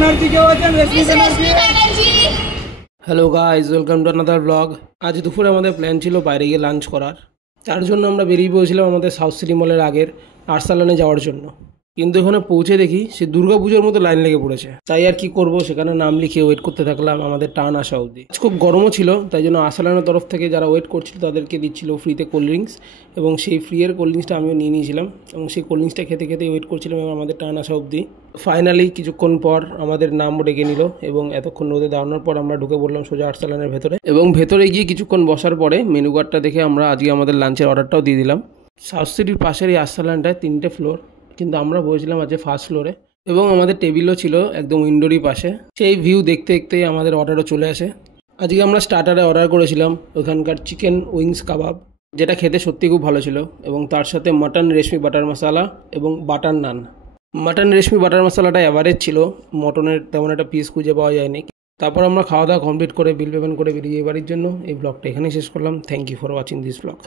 ব্যানার্জি কেউ আছেন? Reshmi Banerjee. Hello guys, welcome to another blog. আজ দুপুরে আমাদের প্ল্যান ছিল বাইরে গিয়ে লাঞ্চ করার। তার জন্য আমরা বেরিয়ে পড়েছিলাম আমাদের সাউথ সিটি মলের আগের আর্সালানে যাওয়ার জন্য। কিন্তু ওখানে পৌঁছে দেখি সে দুর্গাপুজোর মতো লাইন লেগে পড়েছে। তাই আর কি করব, সেখানে নাম লিখে ওয়েট করতে থাকলাম আমাদের টান আসা অবধি। খুব গরমও ছিল, তাই জন্য আর্সালানের তরফ থেকে যারা ওয়েট করছিল তাদেরকে দিচ্ছিল ফ্রিতে কোল্ড ড্রিঙ্কস, এবং সেই ফ্রিয়ের কোল্ড ড্রিঙ্কসটা আমিও নিয়ে নিয়েছিলাম এবং সেই কোল্ড ড্রিঙ্কসটা খেতে খেতে ওয়েট করছিলাম এবং আমাদের টান আসা অবধি। ফাইনালি কিছুক্ষণ পর আমাদের নাম ডেকে নিল এবং এতক্ষণ রোদে দাঁড়ানোর পর আমরা ঢুকে পড়লাম সোজা আর্সালানের ভেতরে। এবং ভেতরে গিয়ে কিছুক্ষণ বসার পরে মেনু কার্ডটা দেখে আমরা আজকে আমাদের লাঞ্চের অর্ডারটাও দিয়ে দিলাম। সাউথ সিটির পাশের এই আর্সালানটায় 3টে ফ্লোর, কিন্তু আমরা বসেছিলাম আজকে ফার্স্ট ফ্লোরে এবং আমাদের টেবিলও ছিল একদম উইন্ডোরই পাশে। সেই ভিউ দেখতে দেখতেই আমাদের অর্ডারও চলে আসে। আজকে আমরা স্টার্টারে অর্ডার করেছিলাম ওখানকার চিকেন উইংস কাবাব, যেটা খেতে সত্যি খুব ভালো ছিল, এবং তার সাথে মাটন রেশমি বাটার মশলা এবং বাটার নান। মাটন রেশমি বাটার মশলাটা অ্যাভারেজ ছিল, মটনের তেমন একটা পিস খুঁজে পাওয়া যায়নি। তারপর আমরা খাওয়া দাওয়া কমপ্লিট করে বিল পেমেন্ট করে বেরিয়ে বাড়ির জন্য এই ব্লগটা এখানেই শেষ করলাম। Thank you for watching this blog.